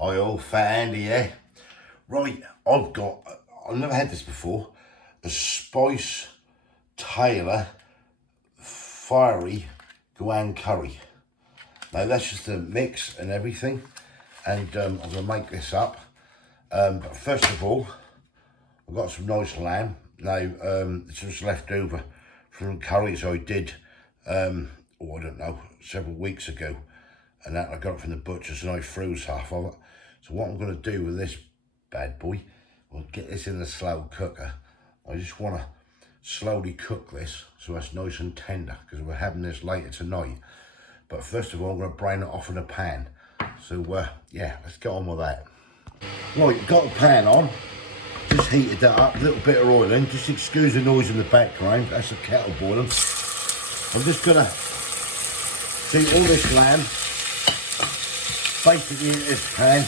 Hi all, Fat Andy here. Right, I've never had this before, a Spice Taylor Fiery Goan curry. Now that's just a mix and everything, and I'm going to make this up. But first of all, I've got some nice lamb. Now, it's just left over from the curries I did, I don't know, several weeks ago. And that I got it from the butcher's and I froze half of it. So what I'm going to do with this bad boy, I'll get this in the slow cooker. I just want to slowly cook this so it's nice and tender because we're having this later tonight. But first of all, I'm going to brain it off in a pan. So yeah, let's get on with that. Right, got a pan on. Just heated that up, a little bit of oil in. Just excuse the noise in the background. That's a kettle boiling. I'm just going to do all this lamb basically in this pan,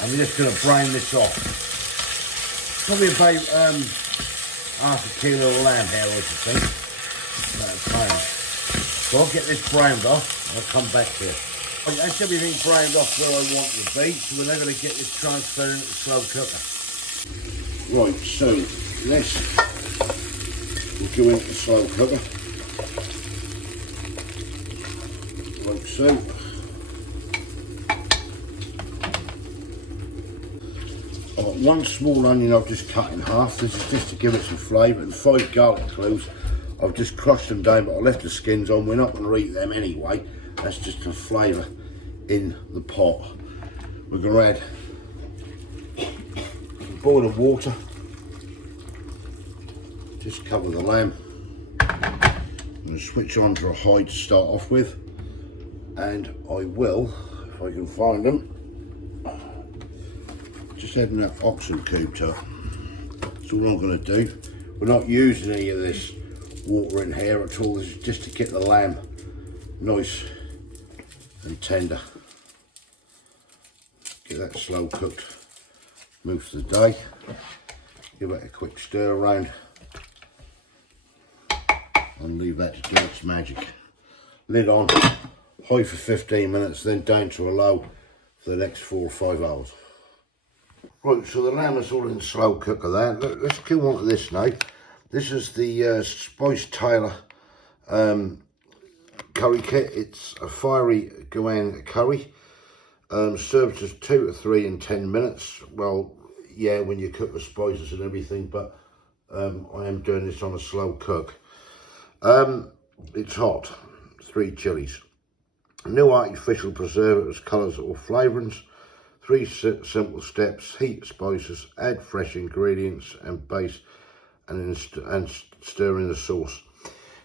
and we're just going to brain this off. Probably about half a kilo of lamb here, I should think. So I'll get this browned off and I'll come back to it. That's everything browned off where I want it to be, so we're now going to get this transferred into the slow cooker. Right, so this will go into the slow cooker, like so. I've got one small onion I've just cut in half. This is just to give it some flavour, and 5 garlic cloves. I've just crushed them down, but I left the skins on. We're not going to eat them anyway. That's just for flavour in the pot. We're going to add a boil of water. Just cover the lamb. I'm going to switch on to a high to start off with, and I will, if I can find them, just adding that oxen cube to it. That's all I'm going to do. We're not using any of this water in here at all. This is just to get the lamb nice and tender. Get that slow cooked most of the day. Give it a quick stir around and leave that to do its magic. Lid on, high for 15 minutes, then down to a low for the next 4 or 5 hours. Right, so the lamb is all in the slow cooker there. Let's go on to this now. This is the Spice Taylor curry kit. It's a fiery Goan curry. Serves as 2 to 3 in 10 minutes. Well, yeah, when you cook the spices and everything, but I am doing this on a slow cook. It's hot. 3 chilies. No artificial preservatives, colours or flavourings. 3 simple steps: heat spices, add fresh ingredients and base, and stir in the sauce.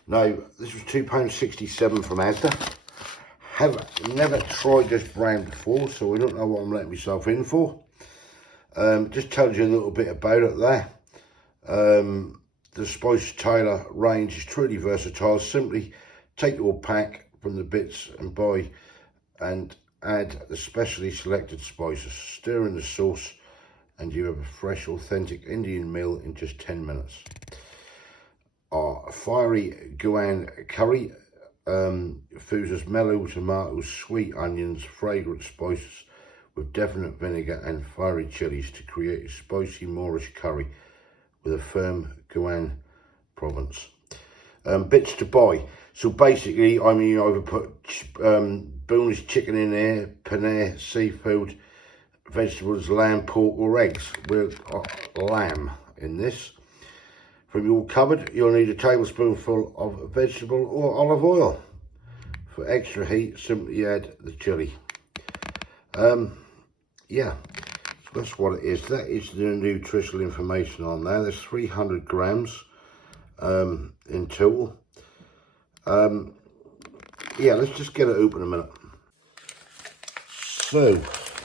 Now, this was £2.67 from Asda. Have never tried this brand before, so I don't know what I'm letting myself in for. Just tells you a little bit about it there. The Spice Taylor range is truly versatile. Simply take your pack from the bits and buy and add the specially selected spices, stir in the sauce, and you have a fresh, authentic Indian meal in just 10 minutes. Our fiery Goan curry fuses mellow tomatoes, sweet onions, fragrant spices with definite vinegar and fiery chilies to create a spicy Moorish curry with a firm Goan province. Bits to buy. So basically, I mean, you either put boneless chicken in there, paneer, seafood, vegetables, lamb, pork or eggs. We're lamb in this. From your cupboard, you'll need a tablespoonful of vegetable or olive oil. For extra heat, simply add the chilli. Yeah, so that's what it is. That is the nutritional information on there. There's 300 grams in total. Yeah, let's just get it open a minute. So,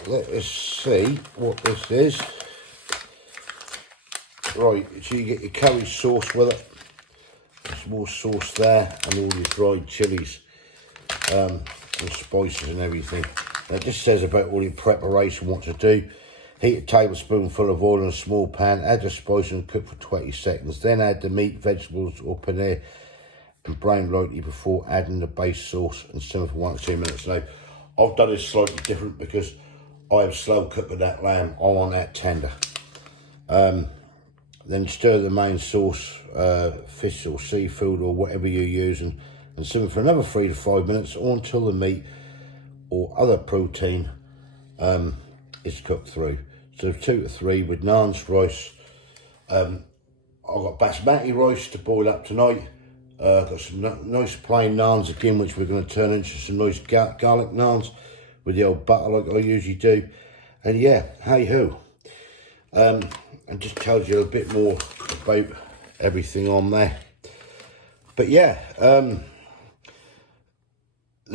let us see what this is. Right, so you get your curry sauce with it. There's more sauce there, and all your dried chilies and spices and everything. Now, it just says about all your preparation, what to do. Heat a tablespoonful of oil in a small pan, add the spices and cook for 20 seconds. Then add the meat, vegetables or paneer and brown lightly before adding the base sauce and simmer for 1 to 2 minutes. Now, I've done this slightly different because I have slow cooked that lamb. I want that tender. Then stir the main sauce, fish or seafood or whatever you're using, and simmer for another 3 to 5 minutes or until the meat or other protein is cooked through. So 2 to 3 with naans, rice. I've got basmati rice to boil up tonight. Got some nice plain naans again, which we're going to turn into some nice garlic naans with the old butter like I usually do. And yeah, hey ho. And just tells you a bit more about everything on there. But yeah, the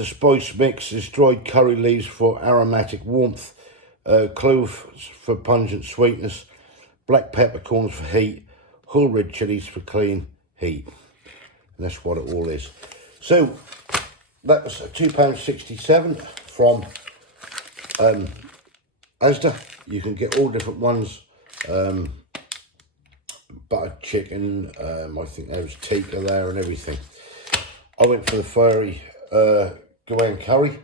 spice mix is dried curry leaves for aromatic warmth, cloves for pungent sweetness, black peppercorns for heat, whole red chilies for clean heat. And that's what it all is. So that was £2.67 from Asda. You can get all different ones. Buttered chicken, I think there was tikka there and everything. I went for the fiery Goan curry.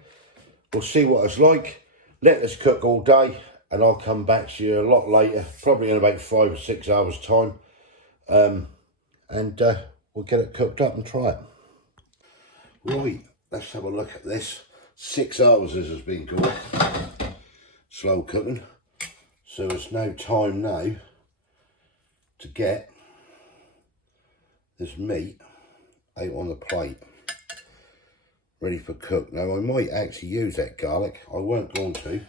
We'll see what it's like. Let this cook all day and I'll come back to you a lot later, probably in about 5 or 6 hours time, and we'll get it cooked up and try it. Right, let's have a look at this. 6 hours this has been going, slow cooking. So it's now time now to get this meat out on the plate, ready for cook. Now I might actually use that garlic, I weren't going to,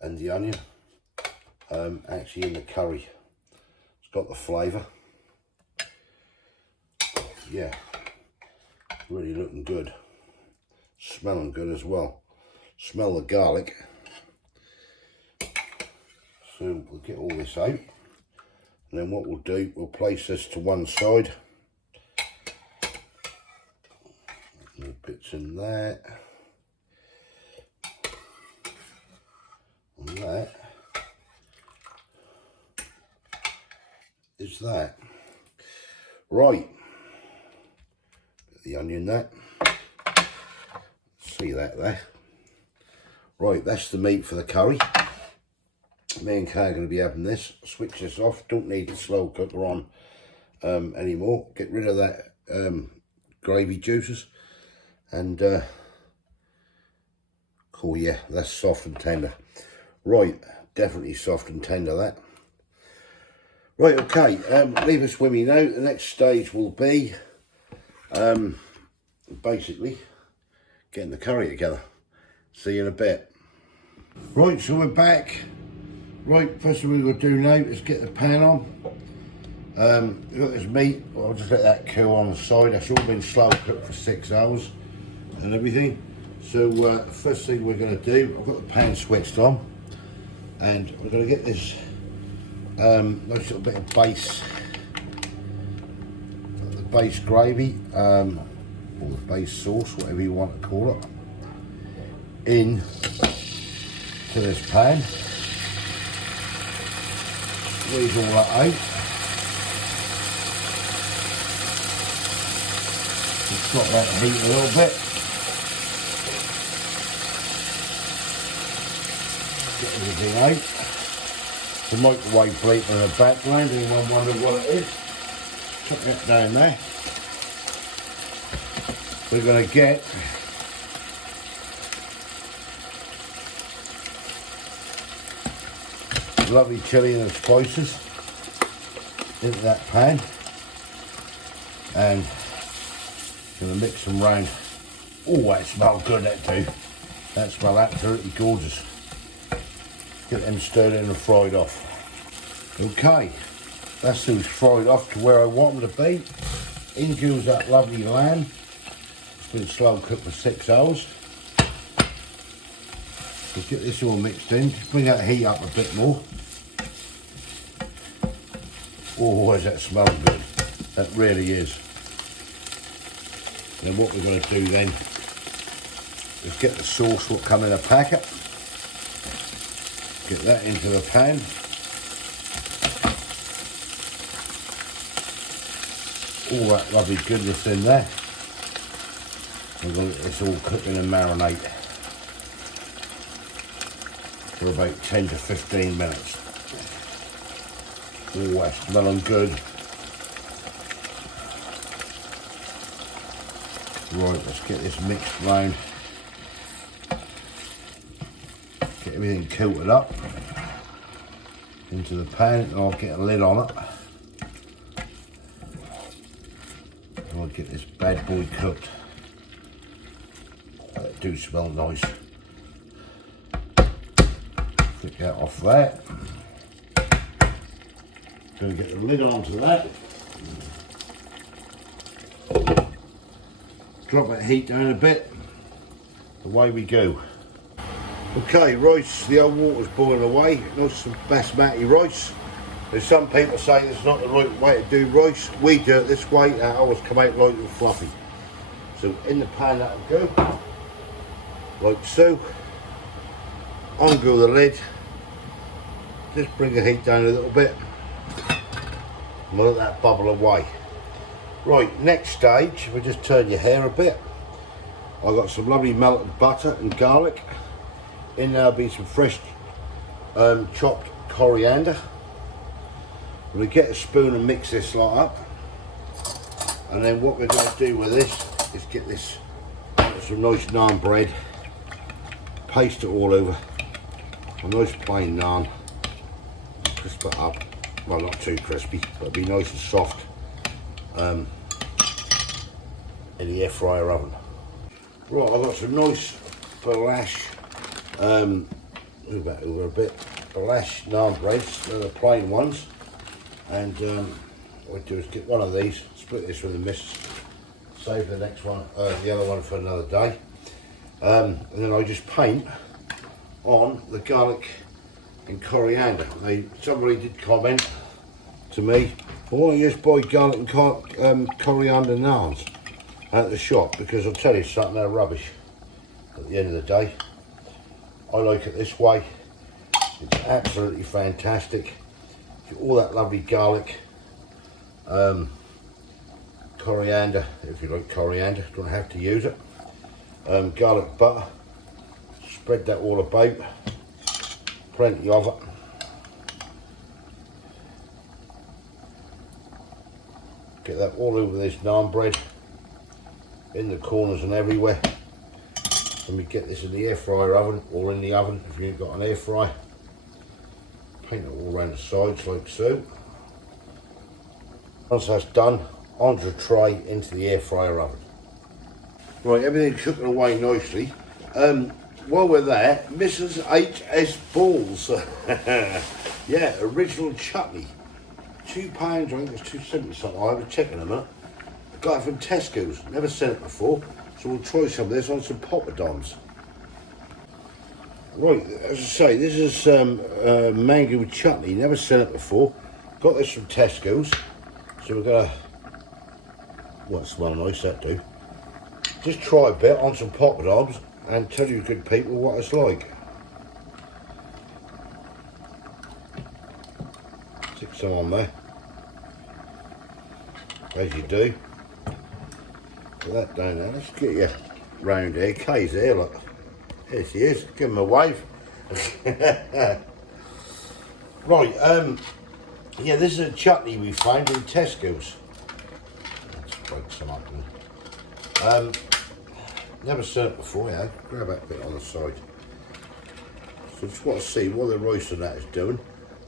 and the onion, actually in the curry. It's got the flavour. Yeah, really looking good, smelling good as well. Smell the garlic. So we'll get all this out, and then what we'll do, we'll place this to one side. Little bits in there, and that is that. Right, get the onion there, see that there. Right, that's the meat for the curry. Me and Kay are going to be having this. Switch this off, don't need the slow cooker on anymore. Get rid of that gravy juices, and cool, yeah, that's soft and tender. Right, definitely soft and tender that. Right, okay, leave us with me now. The next stage will be basically getting the curry together. See you in a bit. Right, so we're back. Right, first thing we're going to do now is get the pan on. We've got this meat, I'll just let that cool on the side. That's all been slow cooked for 6 hours and everything. So first thing we're going to do, I've got the pan switched on, and we're going to get this nice little bit of base, the base gravy, or the base sauce, whatever you want to call it, in to this pan. Squeeze all that out. Just stop that heat a little bit. Get everything out. The microwave plate in the background, anyone wonder what it is? Put that down there. We're going to get lovely chilli and the spices into that pan, and gonna mix them round. Oh, that smells good, that too. That smells absolutely gorgeous. Get them stirred in and fried off. Okay, that's those fried off to where I want them to be. In goes that lovely lamb. It's been slow cooked for 6 hours. So get this all mixed in. Just bring that heat up a bit more. Oh, is that smelling good? That really is. Then what we're going to do then is get the sauce what come in a packet. Get that into the pan. All that lovely goodness in there. We're going to let this all cook in and marinate. for about 10 to 15 minutes. Oh, that's smelling good. Right, let's get this mixed round. Get everything coated up into the pan, and I'll get a lid on it. And I'll get this bad boy cooked. That do smell nice. Flick that off that. Gonna get the lid onto that. Drop that heat down a bit. Away we go. Okay, rice, the old water's boiling away. Nice some basmati rice. There's some people say it's not the right way to do rice. We do it this way, that always come out light and fluffy. So in the pan that'll go, like so. Undo the lid. Just bring the heat down a little bit. And we'll let that bubble away. Right, next stage, we'll just turn your hair a bit. I've got some lovely melted butter and garlic. In there will be some fresh chopped coriander. We'll get a spoon and mix this lot up. And then what we're going to do with this is get this some nice naan bread. Paste it all over. A nice plain naan. Crisp it up. Well, not too crispy, but it'll be nice and soft. In the air fryer oven. Right, I've got some nice Balash, move that over a bit, Balash naan breads, they're the plain ones, and what I do is get one of these, split this with the missus, save the next one, the other one for another day, and then I just paint on the garlic and coriander. Somebody did comment to me, why don't you just buy garlic and coriander naans at the shop? Because I'll tell you something, they're rubbish at the end of the day. I like it this way. It's absolutely fantastic. All that lovely garlic, coriander, if you like coriander, don't have to use it. Garlic butter, spread that all about, plenty of it. Get that all over this naan bread, in the corners and everywhere. And we get this in the air fryer oven, or in the oven if you ain't got an air fryer. Paint it all around the sides like so. Once that's done, onto a tray into the air fryer oven. Right, everything's cooking away nicely. While we're there, Mrs H.S. Balls. Yeah, original chutney. £2, I think it's £2.70 something. I have to check in a minute. Got it from Tesco's, never seen it before, so we'll try some of this on some poppadoms. Right, as I say, this is mango chutney, never seen it before. Got this from Tesco's, so we're gonna, well, it smells nice, that do. Just try a bit on some poppadoms and tell you good people what it's like. Stick some on there, as you do. Put that down there. Let's get you round here. Kay's here, look. Here she is. Give him a wave. Right, yeah, this is a chutney we found in Tesco's. Let's break some up. Never seen it before, yeah. Grab that bit on the side. So just want to see what the rice and that is doing.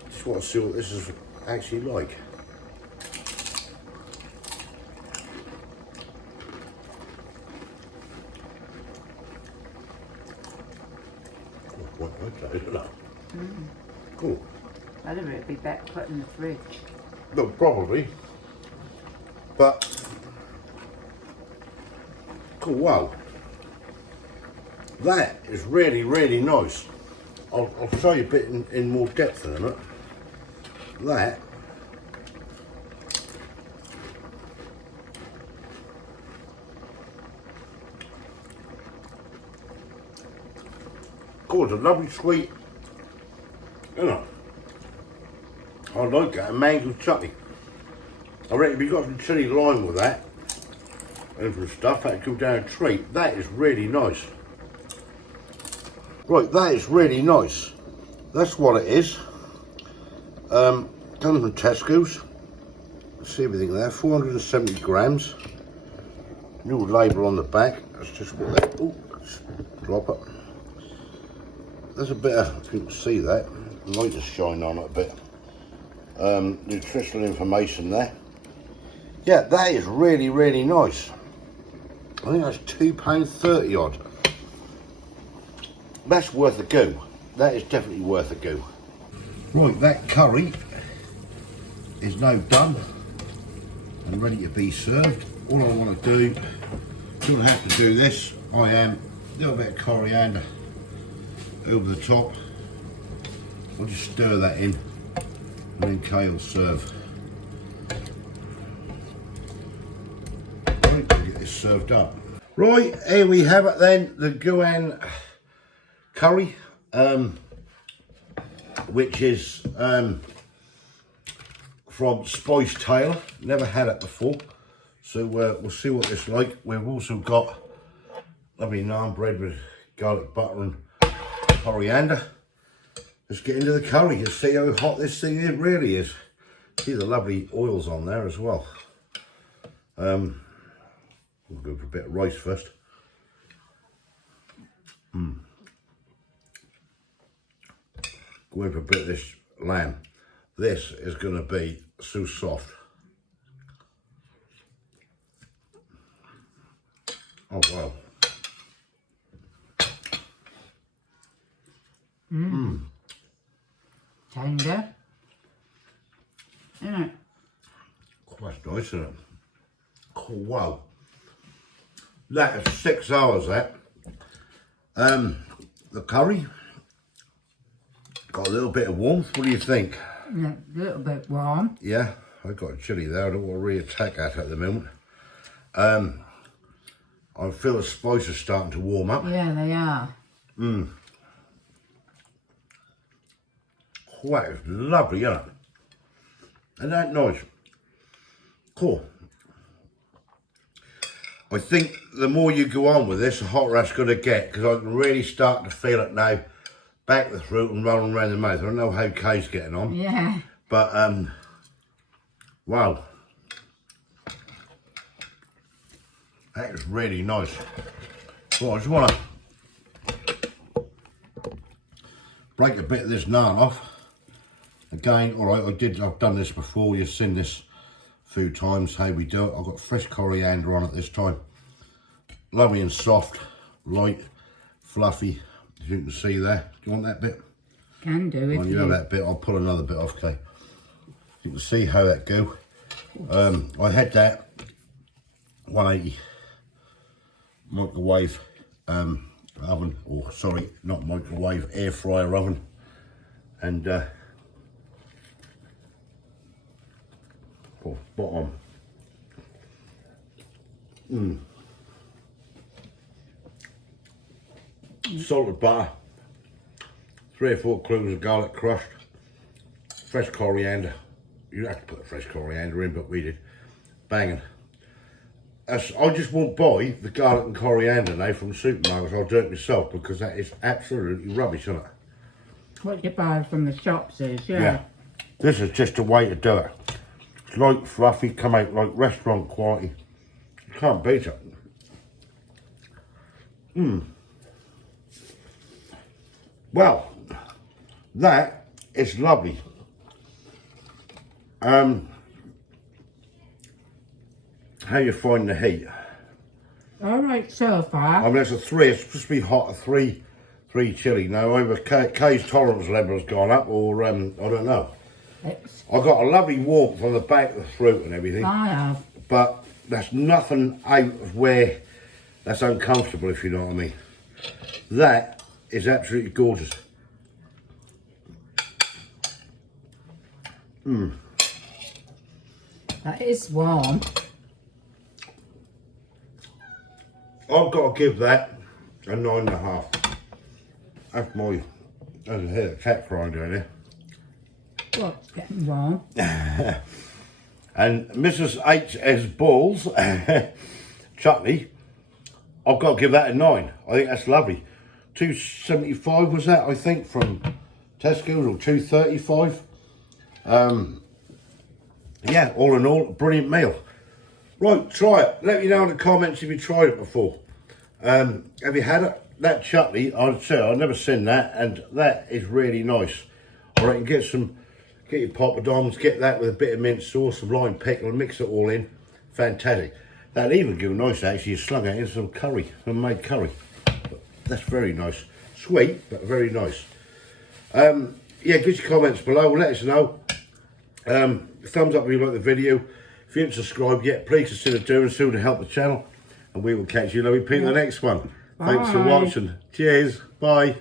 Just want to see what this is actually like. Cool. I don't know, it'd be better put in the fridge. No, probably. But cool, wow. That is really, really nice. I'll show you a bit in more depth in a minute. That cool, it's a lovely sweet, you know. I like that, a mango chutney. I reckon if you got some chilli lime with that and some stuff, that'd go down a treat. That is really nice. Right, that is really nice. that's what it is. Done from Tesco's. See everything there, 470 grams. New label on the back. That's just what that. Oh, drop it. There's a bit of, if you can see that, the light is shining on it a bit. Nutritional information there. Yeah, that is really, really nice. I think that's £2.30 odd. That's worth a go. That is definitely worth a go. Right, that curry is now done and ready to be served. All I want to do, don't have to do this, I am a little bit of coriander over the top. I'll just stir that in and then Kay will serve. Right, we'll get this served up. Right, here we have it then, the Goan curry, which is from Spice Tailor. Never had it before, so we'll see what it's like. We've also got lovely naan bread with garlic butter and coriander. Let's get into the curry and see how hot this thing really is. See the lovely oils on there as well. We'll go for a bit of rice first. Go in for a bit of this lamb. This is going to be so soft. Oh wow. Tender. Isn't it? Oh, that's nice, isn't it? Oh wow. That is 6 hours that. The curry got a little bit of warmth. What do you think? Yeah, a little bit warm. Yeah, I've got a chilli there. I don't want to really attack that at the moment. I feel the spices starting to warm up. Yeah, they are. Oh, that is lovely, isn't it? Isn't that nice? Cool. I think the more you go on with this, the hotter that's going to get, because I can really start to feel it now. Back the throat and rolling around the mouth. I don't know how Kay's getting on. Yeah. But, wow. That is really nice. Well, I just want to break a bit of this naan off. Again, all right, I've done this before. You've seen this a few times, how we do it. I've got fresh coriander on it this time. Lovely and soft, light, fluffy, as you can see there. Do you want that bit? Can do if you have that bit. I'll pull another bit off, okay. You can see how that go. I had that 180 microwave oven, or sorry, not microwave, air fryer oven, and spot on. Salted butter, 3 or 4 cloves of garlic crushed, fresh coriander. You don't have to put the fresh coriander in, but we did. Banging. I just won't buy the garlic and coriander now from supermarkets. I'll do it myself because that is absolutely rubbish, isn't it? What you buy from the shops is, yeah. This is just a way to do it. It's light, fluffy, come out like restaurant quality. You can't beat it. Well, that is lovely. How you find the heat? All right, so far. I mean, it's a 3. It's supposed to be hot, a 3 chilli. Now, either Kay's tolerance level has gone up, or I don't know. I've got a lovely warmth on the back of the throat and everything. I have. But that's nothing out of where that's uncomfortable, if you know what I mean. That is absolutely gorgeous. That is warm. I've got to give that a 9.5. That's my, as I hear the cat crying down there. Well, it's getting warm. And Mrs Balls Chutney, I've got to give that a 9. I think that's lovely. 275 was that, I think, from Tesco's or $2.35. Yeah, all in all, a brilliant meal. Right, try it. Let me know in the comments if you tried it before. Have you had it? That chutney, I'd say I've never seen that, and that is really nice. I reckon get your poppadoms, get that with a bit of mint sauce, some lime pickle, and mix it all in. Fantastic. That'd even go nice actually. You slung it in some curry, homemade curry. That's very nice. Sweet, but very nice. Yeah, give us your comments below. Let us know. Thumbs up if you like the video. If you haven't subscribed yet, please consider doing so to help the channel. And we will catch you, lovely people, in the next one. Thanks for watching. Cheers. Bye.